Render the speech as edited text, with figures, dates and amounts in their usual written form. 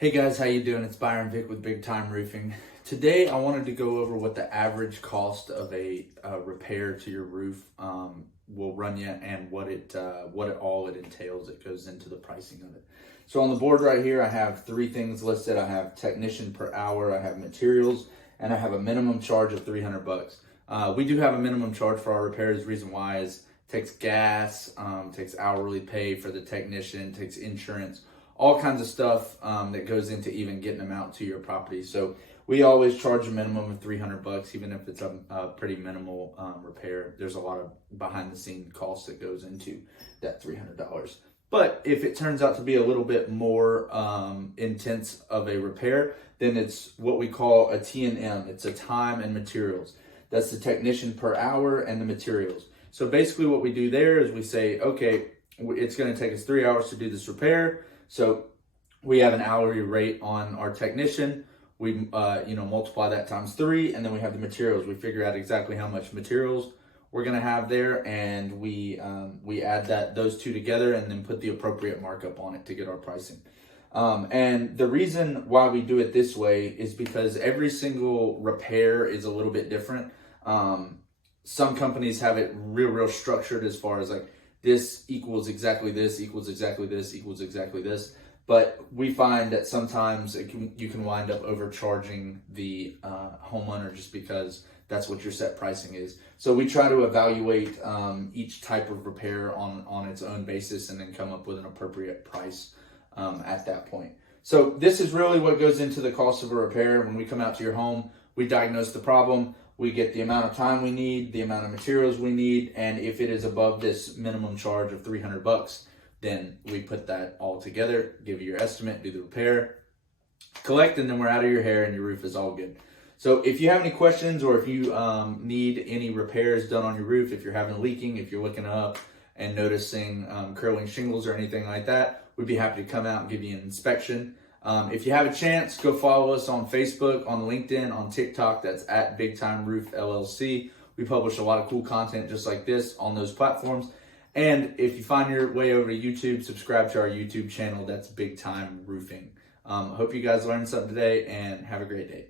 Hey guys, how you doing? It's Byron Vick with Big Time Roofing. Today I wanted to go over what the average cost of a repair to your roof will run you, and what it entails. It goes into the pricing of it. So on the board right here, I have three things listed. I have technician per hour, I have materials, and I have a minimum charge of $300. We do have a minimum charge for our repairs. The reason why is takes gas, takes hourly pay for the technician, takes insurance, all kinds of stuff that goes into even getting them out to your property. So we always charge a minimum of $300, even if it's a pretty minimal repair. There's a lot of behind the scene costs that goes into that $300. But if it turns out to be a little bit more intense of a repair, then it's what we call a T&M. It's a time and materials. That's the technician per hour and the materials. So basically what we do there is we say, okay, it's going to take us 3 hours to do this repair. So we have an hourly rate on our technician. We multiply that times 3, and then we have the materials. We figure out exactly how much materials we're gonna have there, and we add those two together, and then put the appropriate markup on it to get our pricing. And the reason why we do it this way is because every single repair is a little bit different. Some companies have it real structured as far as like, this equals exactly this, equals exactly this, equals exactly this. But we find that sometimes you can wind up overcharging the homeowner just because that's what your set pricing is. So we try to evaluate each type of repair on its own basis, and then come up with an appropriate price at that point. So this is really what goes into the cost of a repair. When we come out to your home, we diagnose the problem. We get the amount of time we need, the amount of materials we need, and if it is above this minimum charge of $300, then we put that all together, give you your estimate, do the repair, collect, and then we're out of your hair and your roof is all good. So if you have any questions, or if you need any repairs done on your roof, if you're having leaking, if you're looking up and noticing curling shingles or anything like that, we'd be happy to come out and give you an inspection. If you have a chance, go follow us on Facebook, on LinkedIn, on TikTok. That's at Big Time Roof LLC. We publish a lot of cool content just like this on those platforms. And if you find your way over to YouTube, subscribe to our YouTube channel. That's Big Time Roofing. Hope you guys learned something today, and have a great day.